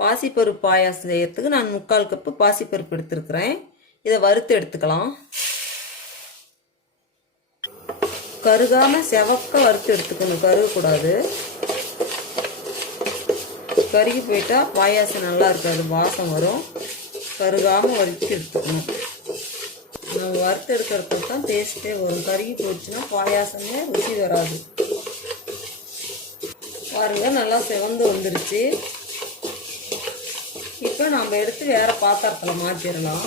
பாசிப்பருப்பு பாயாசம் செய்யறதுக்கு நான் முக்கால் கப்பு பாசிப்பருப்பு எடுத்துருக்குறேன். இதை வறுத்து எடுத்துக்கலாம். கருகாம செவக்க வறுத்து எடுத்துக்கணும். கருகக்கூடாது. கருகி போயிட்டா பாயாசம் நல்லா இருக்காது. வாசம் வரும். கருகாம வறுத்து எடுத்துக்கணும். நம்ம வறுத்து எடுக்கிறதுக்கு தான் டேஸ்ட்டே வரும். கருகி போச்சுன்னா பாயாசமே ருசி வராது. பாருங்க நல்லா செவந்து வந்துருச்சு. இப்போ நம்ம எடுத்து வேற பாத்திரத்தில் மாற்றிடலாம்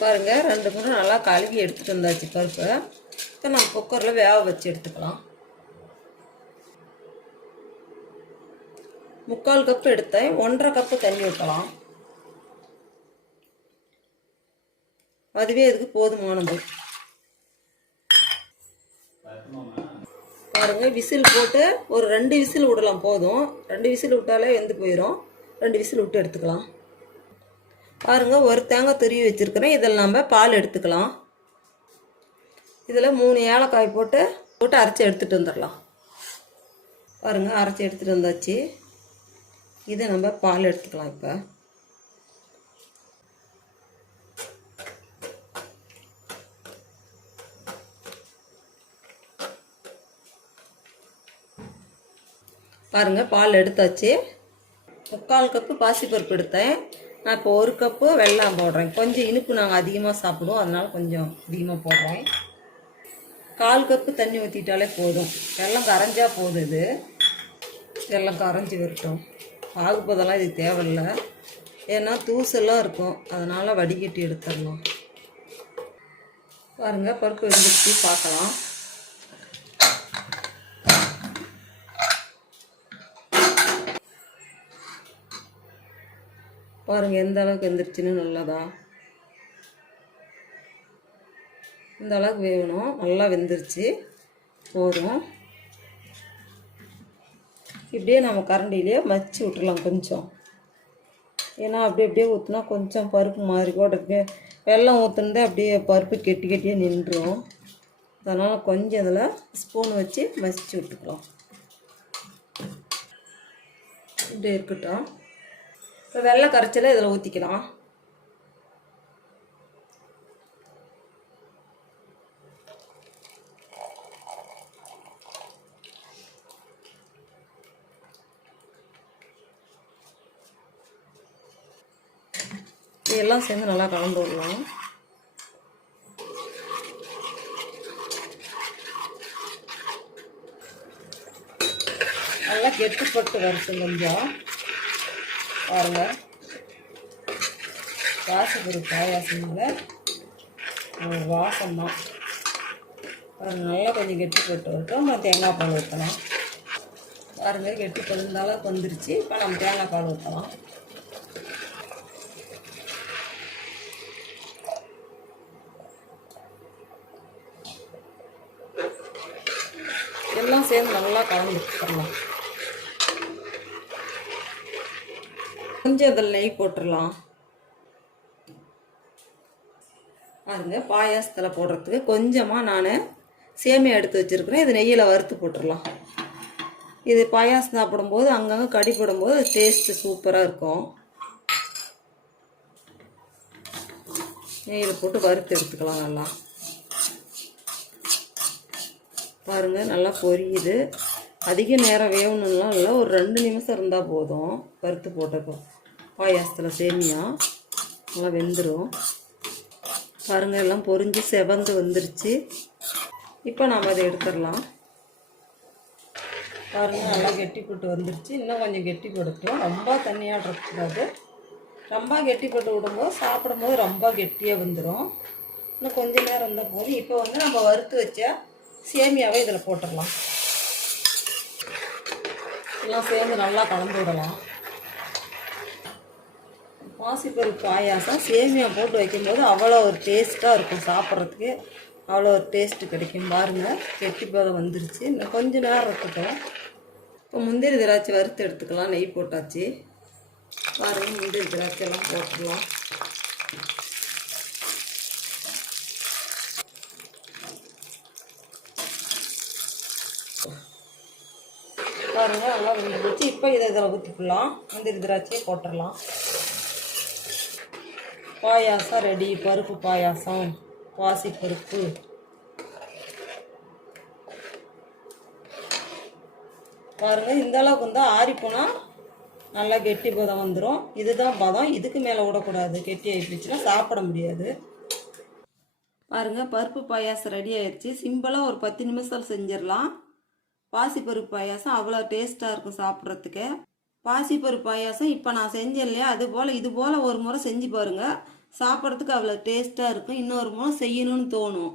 பாருங்க ரெண்டு மூணு நல்லா கழுவி எடுத்துட்டு வந்தாச்சு பருப்பை. இப்போ நம்ம குக்கரில் வேக வச்சு எடுத்துக்கலாம். முக்கால் கப்பு எடுத்தேன் ஒன்றரை கப்பு தண்ணி ஊற்றலாம் அதுவே இதுக்கு போதுமானது. பாருங்க விசில் போட்டு ஒரு ரெண்டு விசில் விடலாம் போதும். ரெண்டு விசில் விட்டாலே வெந்து போயிடும் ரெண்டு விசில் விட்டு எடுத்துக்கலாம். பாருங்க ஒரு தேங்காய் துருவி வச்சுருக்கிறேன். இதில் நம்ம பால் எடுத்துக்கலாம். இதில் மூணு ஏலக்காய் போட்டு போட்டு அரைச்சி எடுத்துகிட்டு வந்துடலாம். பாருங்க அரைச்சி எடுத்துகிட்டு வந்தாச்சு. இதை நம்ம பால் எடுத்துக்கலாம் இப்போ. பாருங்கள் பால் எடுத்தாச்சு. முக்கால் கப்பு பாசிப்பருப்பு எடுத்தேன். நான் இப்போ ஒரு கப்பு வெள்ளம் போடுறேன். கொஞ்சம் இனிப்பு நாங்கள் அதிகமாக சாப்பிடுவோம். அதனால் கொஞ்சம் அதிகமாக போடுறேன். கால் கப்பு தண்ணி ஊற்றிட்டாலே போதும். வெள்ளம் கரைஞ்சா போதும் இது. வெள்ளம் கரைஞ்சி வரட்டும். பாகுபதெல்லாம் இது தேவையில்ல. ஏன்னா தூசெல்லாம் இருக்கும். அதனால் வடிகட்டி எடுத்துடலாம். பாருங்கள் பருப்பு வெந்துச்சு பார்க்கலாம். பாருங்கள் எந்த அளவுக்கு வெந்துருச்சுன்னு நல்லதா? இந்த அளவுக்கு வேகணும். நல்லா வெந்துருச்சு. போதும். இப்படியே நம்ம கரண்டிலேயே மச்சு விட்டுலாம் கொஞ்சம். ஏன்னா அப்படியே அப்படியே ஊற்றினா கொஞ்சம் பருப்பு மாதிரி கூட இருக்கு. வெள்ளம் ஊற்றுனதே அப்படியே பருப்பு கெட்டி கெட்டியே நின்றுடும் அதனால் கொஞ்சம் இதில் ஸ்பூன் வச்சு மசிச்சு விட்டுக்கலாம். இப்படி இருக்கட்டும். இப்போ வெள்ளை கரைச்சலை இதில் ஊற்றிக்கலாம் இதெல்லாம் சேர்ந்து நல்லா கலந்து விடலாம். நல்லா கெட்டுப்பட்டு வருஷம் கொஞ்சம் பாருங்க. வாசப்பொரு பாயாசமில் ஒரு வாசம் தான் பாருங்க நல்லா கொஞ்சம் கெட்டி போட்டு வரட்டும் நம்ம தேங்காய் பால் ஊற்றலாம் பாருங்கள் கெட்டி பொழுந்தாலும் அளவுக்கு வந்துருச்சு இப்போ நம்ம தேங்காய் பால் ஊற்றலாம் எல்லாம் சேர்ந்து நல்லா கலந்து வச்சுக்கலாம். கொஞ்சம் இதில் நெய் போட்டுடலாம் பாருங்க பாயாசத்தில் போடுறதுக்கு கொஞ்சமாக நான் சேமியா எடுத்து வச்சுருக்குறேன். இது நெய்யில் வறுத்து போட்டுடலாம் இது பாயாசம் சாப்பிடும்போது அங்கங்கே கடி போடும்போது டேஸ்ட்டு சூப்பராக இருக்கும். நெய்யில் போட்டு வறுத்து எடுத்துக்கலாம் நல்லா. பாருங்கள் நல்லா பொரியுது. அதிக நேரம் வேகணும்லாம் இல்லை ஒரு ரெண்டு நிமிஷம் இருந்தால் போதும். வறுத்து போட்டப்போ. பாயாசத்தில் சேமியா. நல்லா வெந்துடும் பாருங்கள் எல்லாம் பொரிஞ்சு செவந்து வந்துருச்சு. இப்போ நாம் அதை எடுத்துடலாம். பாருங்கள் நல்லா கெட்டி போட்டு வந்துருச்சு. இன்னும் கொஞ்சம் கெட்டி போடட்டும் ரொம்ப தண்ணியாக இருக்கக்கூடாது. ரொம்ப கெட்டி போட்டு விடும்போது சாப்பிடும்போது ரொம்ப கெட்டியாக வந்துடும் இன்னும் கொஞ்ச நேரம் இருந்தால் போதும். இப்போ வந்து நம்ம வறுத்து வச்ச சேமியாவை இதில் போட்டுடலாம். எல்லாம் சேர்ந்து நல்லா கலந்து விடலாம். பாசிப்பருப்பு பாயாசம் சேமியா போட்டு வைக்கும்போது அவ்வளோ ஒரு டேஸ்ட்டாக இருக்கும் சாப்பிட்றதுக்கு. அவ்வளோ ஒரு டேஸ்ட்டு கிடைக்கும் பாருங்கள் கெட்டி பதம் வந்துருச்சு. இன்னும் கொஞ்ச நேரம் இருக்கட்டும். இப்போ முந்திரி திராட்சை வறுத்து எடுத்துக்கலாம். நெய் போட்டாச்சு. பாருங்கள் முந்திரி திராட்சை எல்லாம் போட்டுடலாம். பாருங்கள் நல்லா நல்லா வெந்து போச்சு இப்போ இதை இதில் ஊற்றிக்கலாம் முந்திரி திராட்சையை போட்டுடலாம். பாயாசம் ரெடி. பருப்பு பாயாசம் பாசி பருப்பு. பாருங்க இந்த அளவுக்கு இருந்தால் ஆறி போனால் நல்லா கெட்டி பதம் வந்துடும் இதுதான் பதம். இதுக்கு மேலே விடக்கூடாது கெட்டி ஆகிடுச்சுன்னா சாப்பிட முடியாது. பாருங்க பருப்பு பாயாசம் ரெடி ஆயிடுச்சு. சிம்பிளாக ஒரு பத்து நிமிஷம் செஞ்சிடலாம். பாசிப்பருப்பு பாயாசம் அவ்வளோ டேஸ்ட்டாக இருக்கும் சாப்பிட்றதுக்கு. பாசிப்பருப்பு பாயாசம் இப்போ நான் செஞ்சேன் இல்லையா? அது போல் இது போல் ஒரு முறை செஞ்சு பாருங்கள் சாப்பிட்றதுக்கு அவ்வளோ டேஸ்ட்டாக இருக்கும். இன்னொரு முறை செய்யணும்னு தோணும்.